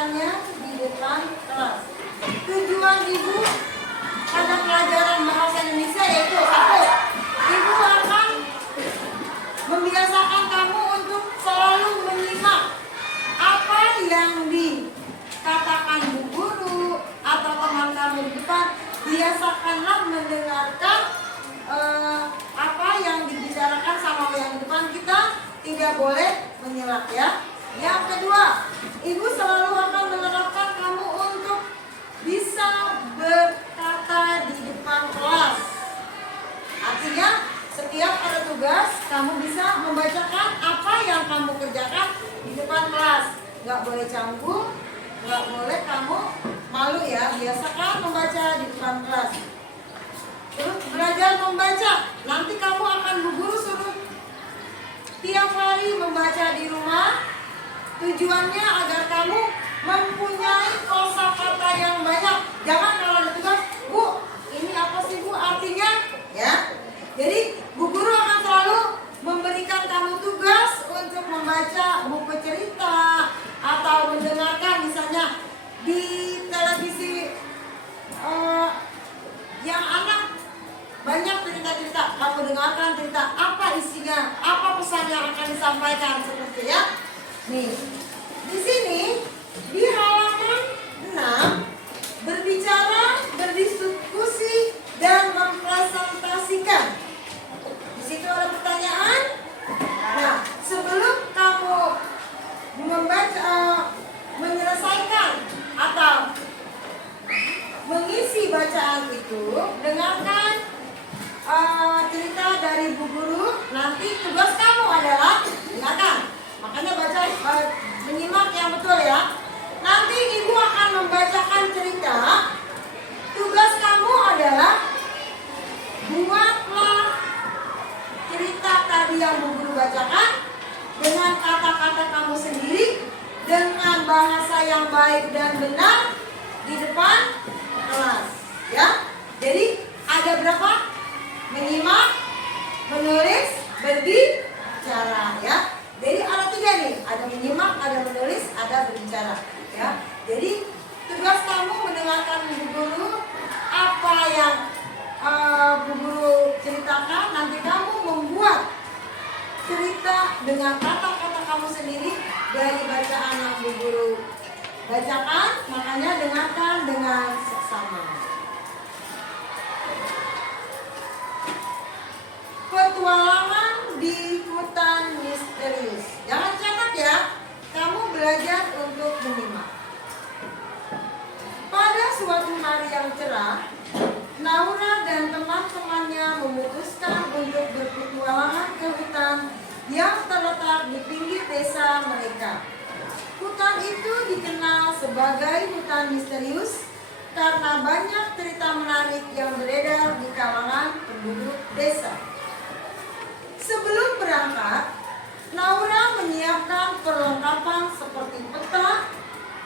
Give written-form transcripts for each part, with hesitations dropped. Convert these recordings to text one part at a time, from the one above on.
menjelaskannya di depan kelas. Tujuan ibu pada pelajaran bahasa Indonesia yaitu satu, ibu akan membiasakan kamu untuk selalu menyimak apa yang dikatakan bu guru atau teman kamu di depan. Biasakanlah mendengarkan apa yang dibicarakan sama yang di depan kita, tidak boleh menyela ya. Yang kedua, ibu selalu akan menerapkan kamu untuk bisa berkata di depan kelas. Artinya setiap ada tugas, kamu bisa membacakan apa yang kamu kerjakan di depan kelas. Nggak boleh canggung, nggak boleh kamu malu ya. Biasakan membaca di depan kelas. Terus belajar membaca. Nanti kamu akan bu guru suruh tiap hari membaca di rumah. Tujuannya agar kamu mempunyai kosakata yang banyak. Jangan kalau ada tugas, bu, ini apa sih bu artinya? Ya. Jadi bu guru akan selalu memberikan kamu tugas untuk membaca buku cerita atau mendengarkan misalnya di televisi yang anak banyak cerita-cerita. Kamu dengarkan cerita apa isinya, apa pesan yang akan disampaikan seperti ya. Nih, di sini di halaman 6 berbicara, berdiskusi dan mempresentasikan. Di situ ada pertanyaan. Nah, sebelum kamu membaca, menyelesaikan atau mengisi bacaan itu, dengarkan cerita dari bu guru. Nanti tugas kamu adalah dengarkan. Makanya baca, menyimak yang betul ya. Nanti ibu akan membacakan cerita. Tugas kamu adalah buatlah cerita tadi yang bu guru bacakan dengan kata-kata kamu sendiri, dengan bahasa yang baik dan benar di depan kelas. Ya. Jadi ada berapa? Menyimak, menulis, berbicara ya. Jadi ada 3 nih, ada menyimak, ada menulis, ada berbicara ya. Jadi tugas kamu mendengarkan bu guru apa yang bu guru ceritakan. Nanti kamu membuat cerita dengan kata-kata kamu sendiri dari bacaan yang bu guru bacakan. Makanya dengarkan dengan seksama. Petualangan di hutan misterius. Jangan catat ya, kamu belajar untuk menyimak. Pada suatu hari yang cerah, Naura dan teman-temannya memutuskan untuk berpetualangan ke hutan yang terletak di pinggir desa mereka. Hutan itu dikenal sebagai hutan misterius karena banyak cerita menarik yang beredar di kalangan penduduk desa. Sebelum berangkat, Naura menyiapkan perlengkapan seperti peta,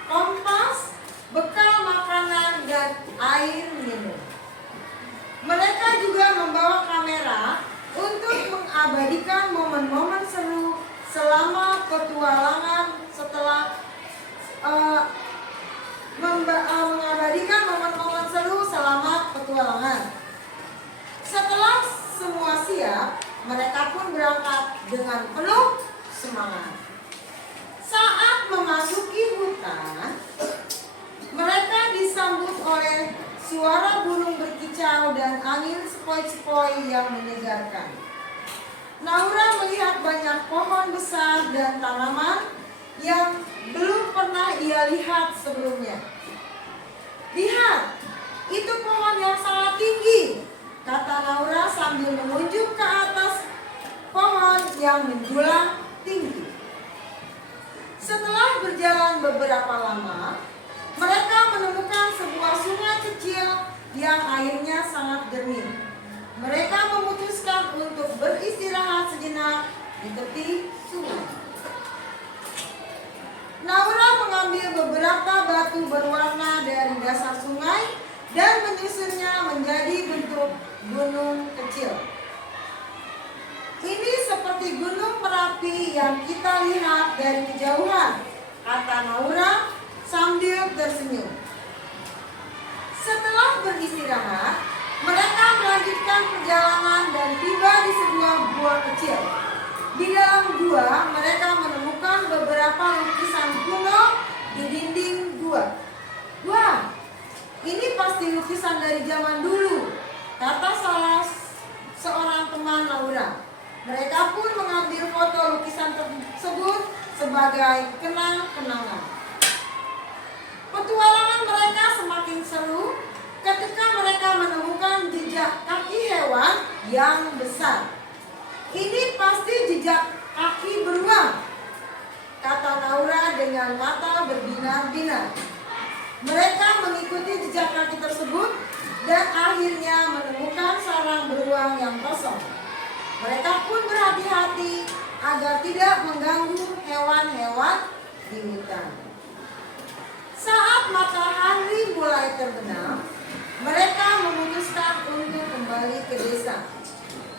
kompas, bekal makanan, dan air minum. Mereka juga membawa kamera untuk mengabadikan momen-momen seru selama petualangan. Mengabadikan momen-momen seru selama petualangan. Setelah semua siap, mereka pun berangkat dengan penuh semangat. Saat memasuki hutan, mereka disambut oleh suara burung berkicau dan angin sepoi-sepoi yang menyegarkan. Naura melihat banyak pohon besar dan tanaman yang belum pernah ia lihat sebelumnya. Lihat, itu pohon yang sangat tinggi, kata Naura sambil menunjuk ke atas pohon yang menjulang tinggi. Setelah berjalan beberapa lama, mereka menemukan sebuah sungai kecil yang airnya sangat jernih. Mereka memutuskan untuk beristirahat sejenak di tepi sungai. Naura mengambil beberapa batu berwarna dari dasar sungai dan menyusunnya menjadi bentuk gunung kecil. Ini seperti gunung Merapi yang kita lihat dari kejauhan, kata Naura sambil tersenyum. Setelah beristirahat, mereka melanjutkan perjalanan dan tiba di sebuah gua kecil. Di dalam gua, mereka menemukan beberapa lukisan kuno di dinding gua. "Wah, ini pasti lukisan dari zaman dulu," kata salah seorang teman Laura. Mereka pun mengambil foto lukisan tersebut sebagai kenang-kenangan. Petualangan mereka semakin seru ketika mereka menemukan jejak kaki hewan yang besar. "Ini pasti jejak kaki beruang," kata Laura dengan mata berbinar-binar. Mereka mengikuti jejak kaki tersebut dan akhirnya menemukan sarang beruang yang kosong. Mereka pun berhati-hati agar tidak mengganggu hewan-hewan di hutan. Saat matahari mulai terbenam, mereka memutuskan untuk kembali ke desa.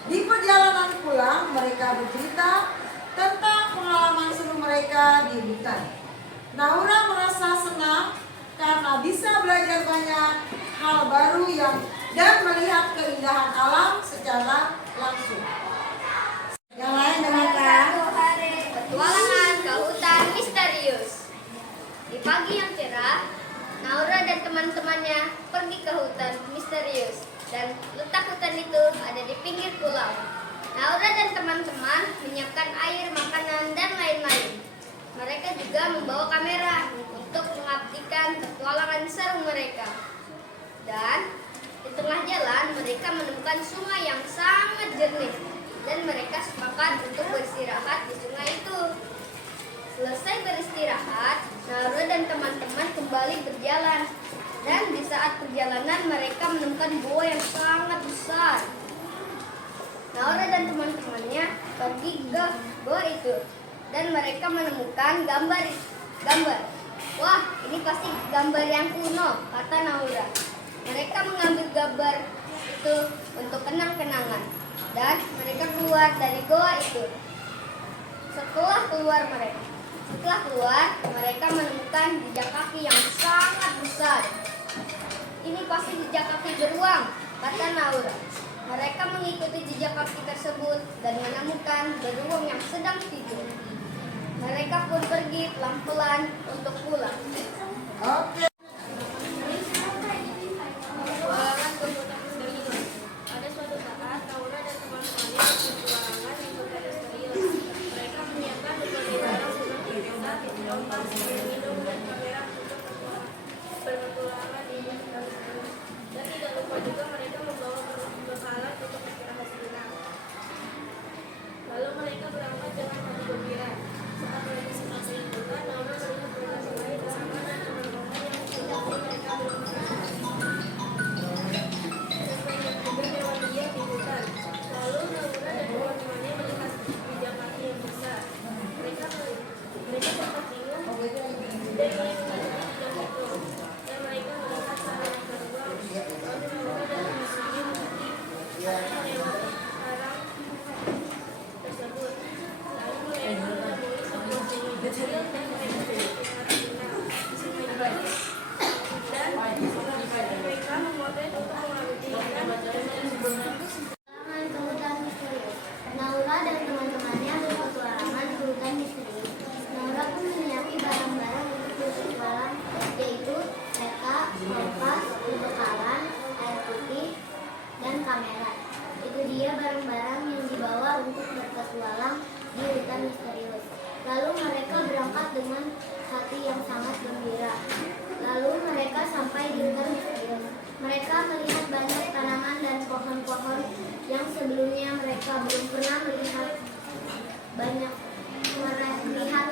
Di perjalanan pulang, mereka bercerita tentang pengalaman seru mereka di hutan. Naura merasa senang karena bisa belajar banyak hal baru dan melihat keindahan alam secara langsung. Yang lain dengarkan. Suatu hari petualangan ke hutan misterius. Di pagi yang cerah, Naura dan teman-temannya pergi ke hutan misterius dan letak hutan itu ada di pinggir pulau. Naura dan teman-teman menyiapkan air, makanan, dan lain-lain. Mereka juga membawa kamera untuk mengabadikan petualangan seru mereka. Dan di tengah jalan mereka menemukan sungai yang sangat jernih dan mereka sepakat untuk beristirahat di sungai itu. Selesai beristirahat, Naura dan teman-teman kembali berjalan. Dan di saat perjalanan mereka menemukan gua yang sangat besar. Naura dan teman-temannya pergi ke gua itu dan mereka menemukan gambar. "Wah, ini pasti gambar yang kuno," kata Naura. Mereka mengambil gambar itu untuk kenang-kenangan dan mereka keluar dari goa itu. Setelah keluar, mereka menemukan jejak kaki yang sangat besar. "Ini pasti jejak kaki beruang," kata Naura. Mereka mengikuti jejak kaki tersebut dan menemukan beruang yang sedang tidur. Mereka pun pergi pelan-pelan untuk pulang. Oke. Pada suatu saat, Naura dan teman-temannya berpetualangan di hutan misterius. Mereka menyiapkan berbagai barang seperti peta, kompas, air minum, dan kamera untuk berpetualangan di hutan misterius. Dan tidak lupa juga mereka membawa bekalan untuk istirahat sejenak. Lalu mereka berangkat dengan hati gembira. Saat mereka sampai di hutan, Naura melihat berkas lain bersama dan teman-teman yang sebelumnya mereka belum pernah. Lalu Naura dan teman-temannya melihat jejak kaki yang besar. Mereka sempat bingung dan mulai mengikuti jejak itu. Dan mereka melihat sarang beruang. Lalu Naura dan teman-temannya melewati sarang tersebut. Lalu mereka menemui sebuah sungai kecil dan mereka beristirahat sejenak di sungai itu. Dan mereka memotret untuk mengabadikan Naura dan teman-temannya berpetualangan ke hutan misterius. Naura pun menyiapkan barang-barang untuk berpetualang, yaitu peta, kompas, bekalan, air putih, dan kamera. Itu dia barang-barang yang dibawa untuk berpetualang di hutan misterius. Lalu mereka berangkat dengan hati yang sangat gembira. Lalu mereka sampai di hutan misterius. Mereka melihat banyak tanaman dan pohon-pohon yang sebelumnya mereka belum pernah melihat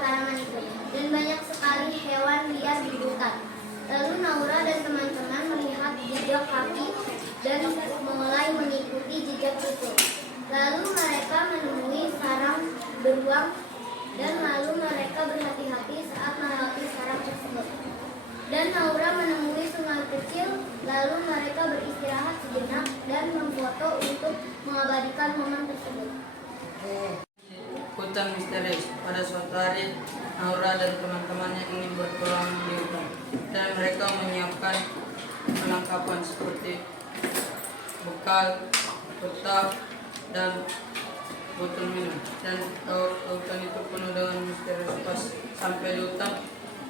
tanaman itu, dan banyak sekali hewan liar di hutan. Lalu Naura dan teman-teman melihat jejak kaki dan mulai mengikuti jejak itu. Lalu mereka menemui sarang beruang dan lalu mereka berhati-hati saat melewati sarang tersebut. Dan Naura menemui sungai kecil, lalu mereka beristirahat sejenak dan memfoto untuk mengabadikan momen tersebut. Hutan misterius. Pada suatu hari, Naura dan teman-temannya ingin berpulang di hutan. dan mereka menyiapkan perlengkapan seperti bekal, peta, dan botol minum. Dan hutan itu penuh dengan misterius. Pas sampai di hutan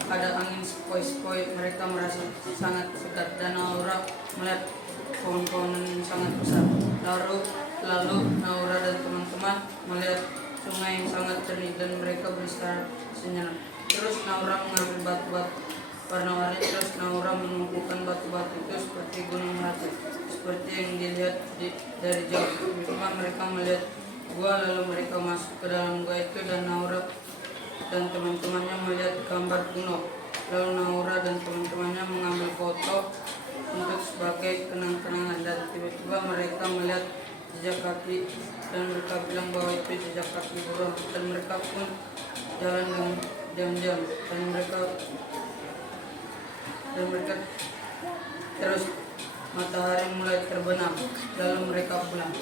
ada angin sepoi-sepoi, mereka merasa sangat segar dan Naura melihat pohon-pohon yang sangat besar. Lalu Naura dan teman-teman melihat sungai yang sangat jernih dan mereka beristirahat sejenak. Terus Naura mengambil batu-batu warna-warni. Terus Naura menumpukan batu-batu itu seperti gunung Merapi, seperti yang dilihat dari jauh. Tiba-tiba mereka melihat gua, lalu mereka masuk ke dalam gua itu dan Naura dan teman-temannya melihat gambar kuno. Lalu Naura dan teman-temannya mengambil foto untuk sebagai kenang-kenangan, dan tiba-tiba mereka melihat jejak kaki dan mereka bilang bahwa itu jejak kaki burung, dan mereka pun jalan dengan diam-diam dan mereka terus matahari mulai terbenam lalu mereka pulang.